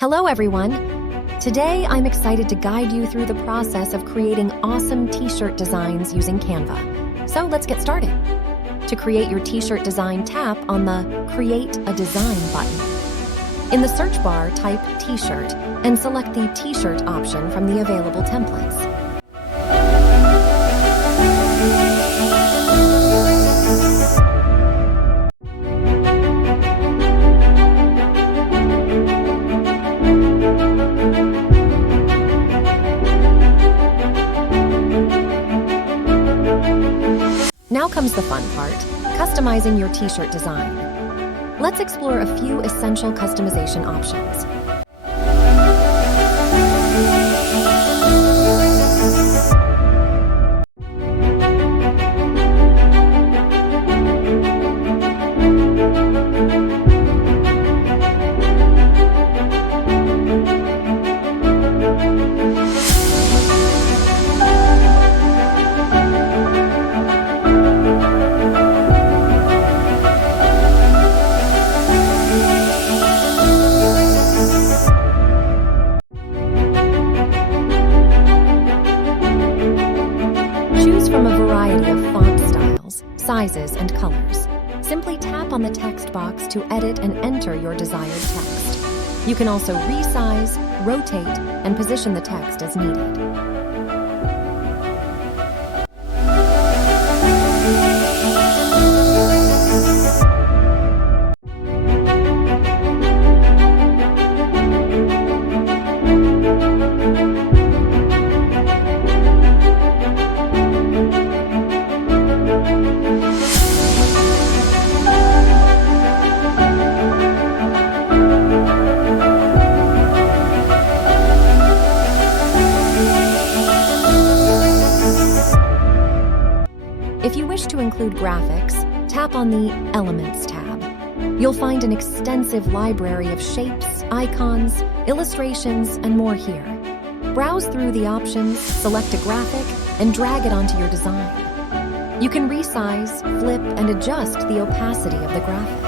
Hello everyone! Today I'm excited to guide you through the process of creating awesome t-shirt designs using Canva. So let's get started. To create your t-shirt design, tap on the Create a Design button. In the search bar, type t-shirt and select the t-shirt option from the available templates. Now comes the fun part, customizing your t-shirt design. Let's explore a few essential customization options. Choose from a variety of font styles, sizes, and colors. Simply tap on the text box to edit and enter your desired text. You can also resize, rotate, and position the text as needed. If you wish to include graphics, tap on the Elements tab. You'll find an extensive library of shapes, icons, illustrations, and more here. Browse through the options, select a graphic, and drag it onto your design. You can resize, flip, and adjust the opacity of the graphic.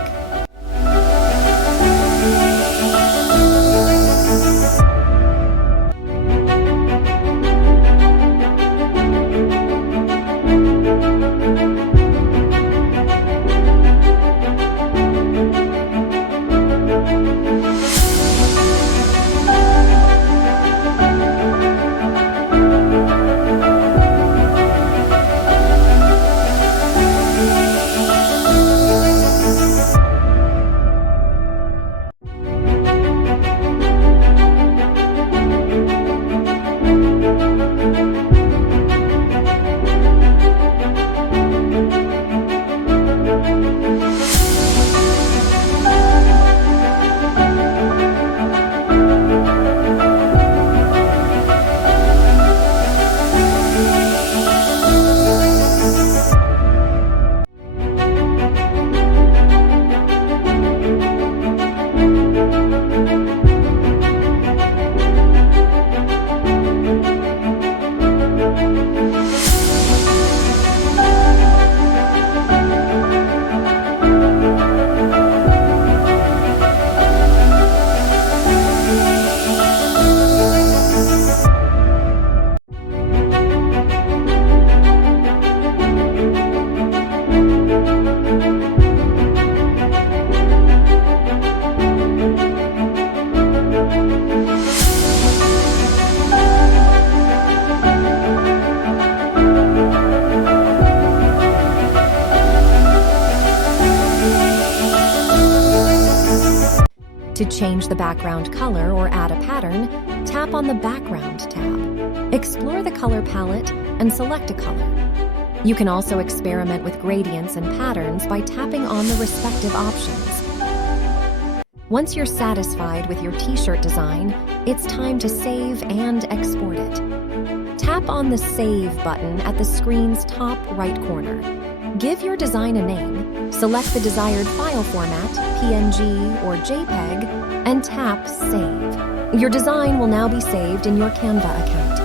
To change the background color or add a pattern, tap on the Background tab. Explore the color palette and select a color. You can also experiment with gradients and patterns by tapping on the respective options. Once you're satisfied with your t-shirt design, it's time to save and export it. Tap on the Save button at the screen's top right corner. Give your design a name, select the desired file format, PNG or JPEG, and tap Save. Your design will now be saved in your Canva account.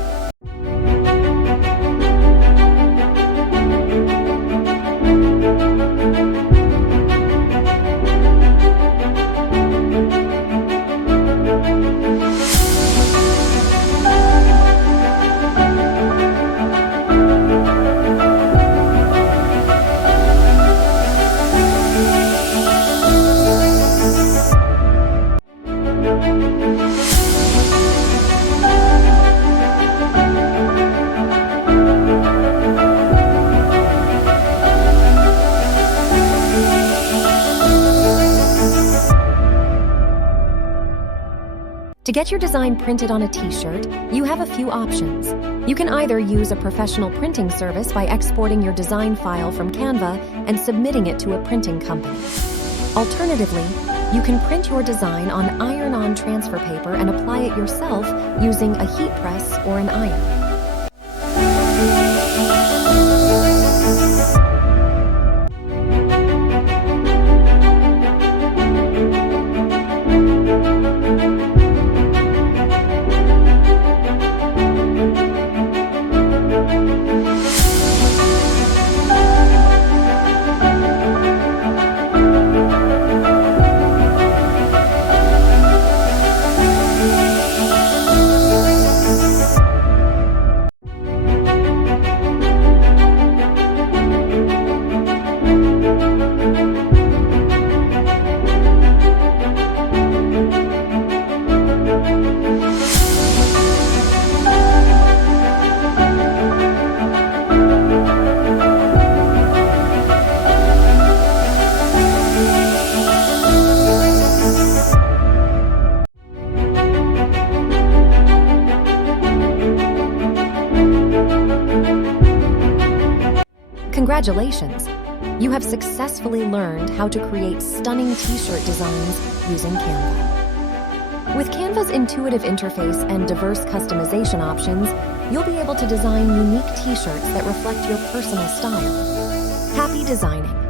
To get your design printed on a t-shirt, you have a few options. You can either use a professional printing service by exporting your design file from Canva and submitting it to a printing company. Alternatively, you can print your design on iron-on transfer paper and apply it yourself using a heat press or an iron. Congratulations! You have successfully learned how to create stunning t-shirt designs using Canva. With Canva's intuitive interface and diverse customization options, you'll be able to design unique t-shirts that reflect your personal style. Happy designing!